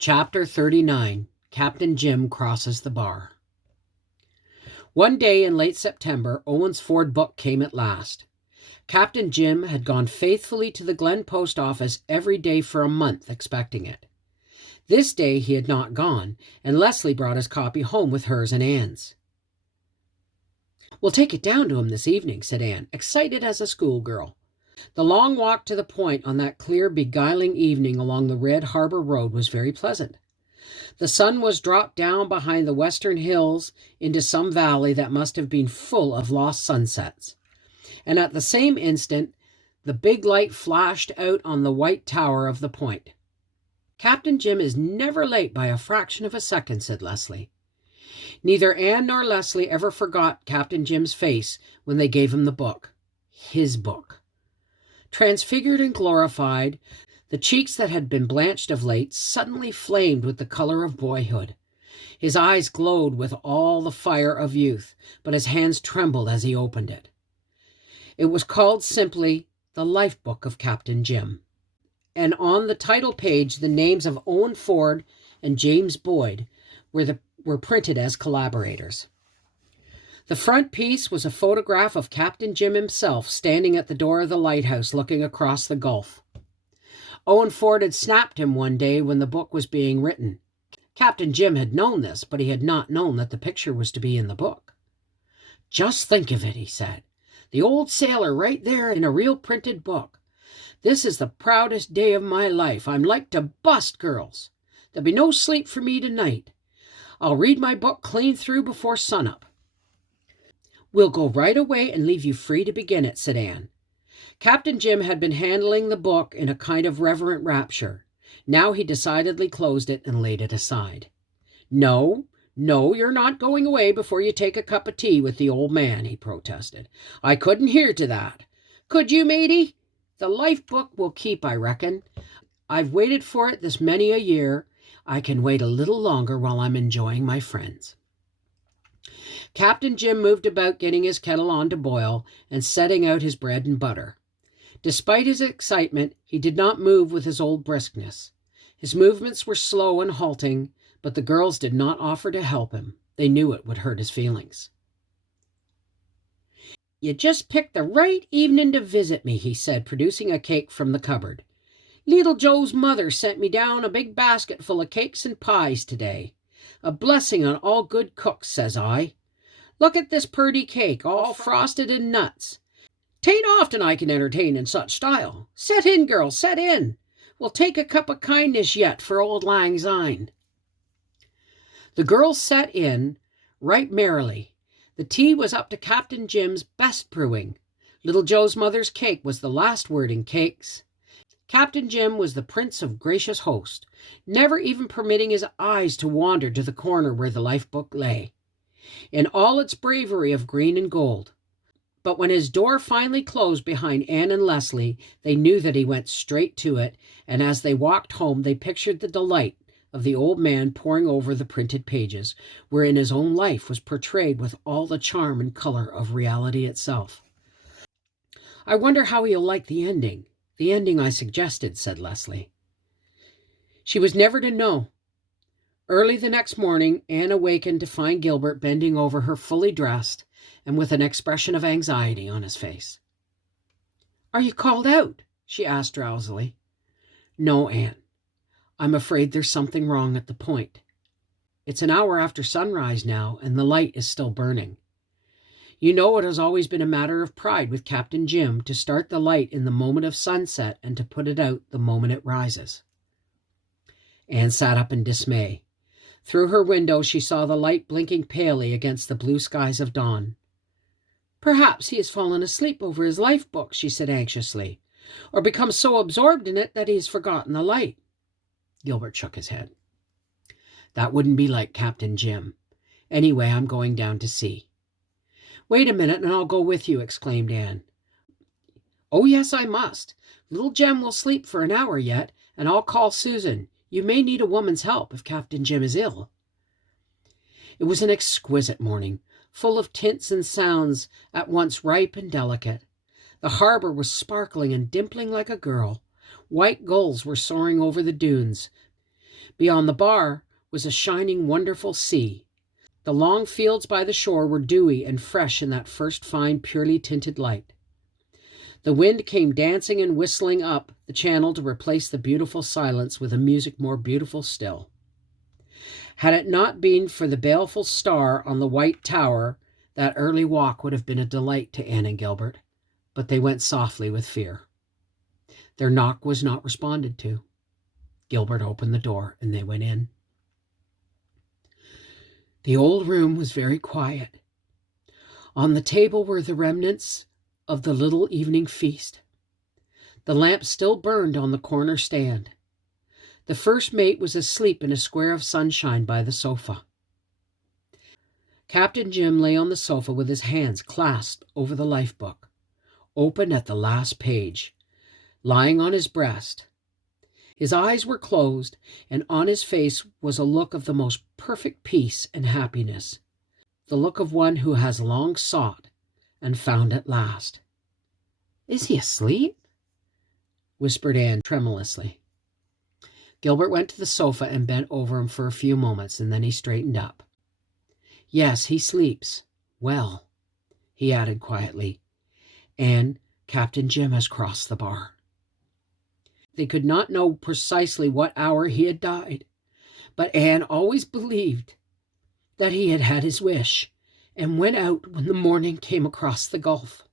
Chapter 39. Captain Jim Crosses the Bar. One day in late September, Owen's Ford book came at last. Captain Jim had gone faithfully to the Glen post office every day for a month, expecting it. This day he had not gone, and Leslie brought his copy home with hers and Anne's. "We'll take it down to him this evening," said Anne, excited as a schoolgirl. The long walk to the point on that clear, beguiling evening along the Red Harbor Road was very pleasant. The sun was dropped down behind the western hills into some valley that must have been full of lost sunsets. And at the same instant, the big light flashed out on the white tower of the point. "Captain Jim is never late by a fraction of a second," said Leslie. Neither Anne nor Leslie ever forgot Captain Jim's face when they gave him the book. His book. Transfigured and glorified, the cheeks that had been blanched of late suddenly flamed with the color of boyhood. His eyes glowed with all the fire of youth, but his hands trembled as he opened it. It was called simply The Life Book of Captain Jim, and on the title page the names of Owen Ford and James Boyd were printed as collaborators. The front piece was a photograph of Captain Jim himself standing at the door of the lighthouse looking across the gulf. Owen Ford had snapped him one day when the book was being written. Captain Jim had known this, but he had not known that the picture was to be in the book. "Just think of it," he said. "The old sailor right there in a real printed book. This is the proudest day of my life. I'm like to bust, girls. There'll be no sleep for me tonight. I'll read my book clean through before sunup." "We'll go right away and leave you free to begin it," said Anne. Captain Jim had been handling the book in a kind of reverent rapture. Now he decidedly closed it and laid it aside. No, you're not going away before you take a cup of tea with the old man," he protested. "I couldn't hear to that. Could you, matey? The life book will keep, I reckon. I've waited for it this many a year. I can wait a little longer while I'm enjoying my friends." Captain Jim moved about getting his kettle on to boil and setting out his bread and butter. Despite his excitement, he did not move with his old briskness. His movements were slow and halting, but the girls did not offer to help him. They knew it would hurt his feelings. "You just picked the right evening to visit me," he said, producing a cake from the cupboard. "Little Joe's mother sent me down a big basket full of cakes and pies today. A blessing on all good cooks, says I. Look at this purty cake, all frosted in nuts. 'Tain't often I can entertain in such style. Set in, girls, set in. We'll take a cup of kindness yet for old Lang Syne." The girls set in right merrily. The tea was up to Captain Jim's best brewing. Little Joe's mother's cake was the last word in cakes. Captain Jim was the prince of gracious host, never even permitting his eyes to wander to the corner where the life book lay, in all its bravery of green and gold. But when his door finally closed behind Anne and Leslie, they knew that he went straight to it, and as they walked home they pictured the delight of the old man poring over the printed pages, wherein his own life was portrayed with all the charm and color of reality itself. "I wonder how he'll like the ending I suggested," said Leslie. She was never to know. Early the next morning, Anne awakened to find Gilbert bending over her fully dressed and with an expression of anxiety on his face. "Are you called out?" she asked drowsily. "No, Anne. I'm afraid there's something wrong at the point. It's an hour after sunrise now, and the light is still burning. You know it has always been a matter of pride with Captain Jim to start the light in the moment of sunset and to put it out the moment it rises." Anne sat up in dismay. Through her window she saw the light blinking palely against the blue skies of dawn. "Perhaps he has fallen asleep over his life book," she said anxiously, "or become so absorbed in it that he has forgotten the light." Gilbert shook his head. "That wouldn't be like Captain Jim. Anyway, I'm going down to see." "Wait a minute and I'll go with you," exclaimed Anne. "Oh, yes, I must. Little Jem will sleep for an hour yet, and I'll call Susan. You may need a woman's help if Captain Jim is ill." It was an exquisite morning, full of tints and sounds at once ripe and delicate. The harbor was sparkling and dimpling like a girl. White gulls were soaring over the dunes. Beyond the bar was a shining, wonderful sea. The long fields by the shore were dewy and fresh in that first fine, purely tinted light. The wind came dancing and whistling up the channel to replace the beautiful silence with a music more beautiful still. Had it not been for the baleful star on the white tower, that early walk would have been a delight to Anne and Gilbert, but they went softly with fear. Their knock was not responded to. Gilbert opened the door, and they went in. The old room was very quiet. On the table were the remnants of the little evening feast. The lamp still burned on the corner stand. The first mate was asleep in a square of sunshine by the sofa. Captain Jim lay on the sofa with his hands clasped over the lifebook, open at the last page, lying on his breast. His eyes were closed, and on his face was a look of the most perfect peace and happiness, the look of one who has long sought and found at last. "Is he asleep?" whispered Anne tremulously. Gilbert went to the sofa and bent over him for a few moments, and then he straightened up. "Yes, he sleeps. Well," he added quietly, "and Captain Jim has crossed the bar." They could not know precisely what hour he had died, but Anne always believed that he had had his wish and went out when the morning came across the gulf.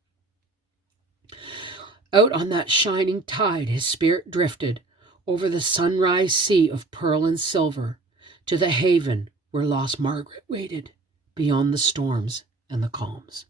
Out on that shining tide his spirit drifted over the sunrise sea of pearl and silver to the haven where lost Margaret waited beyond the storms and the calms.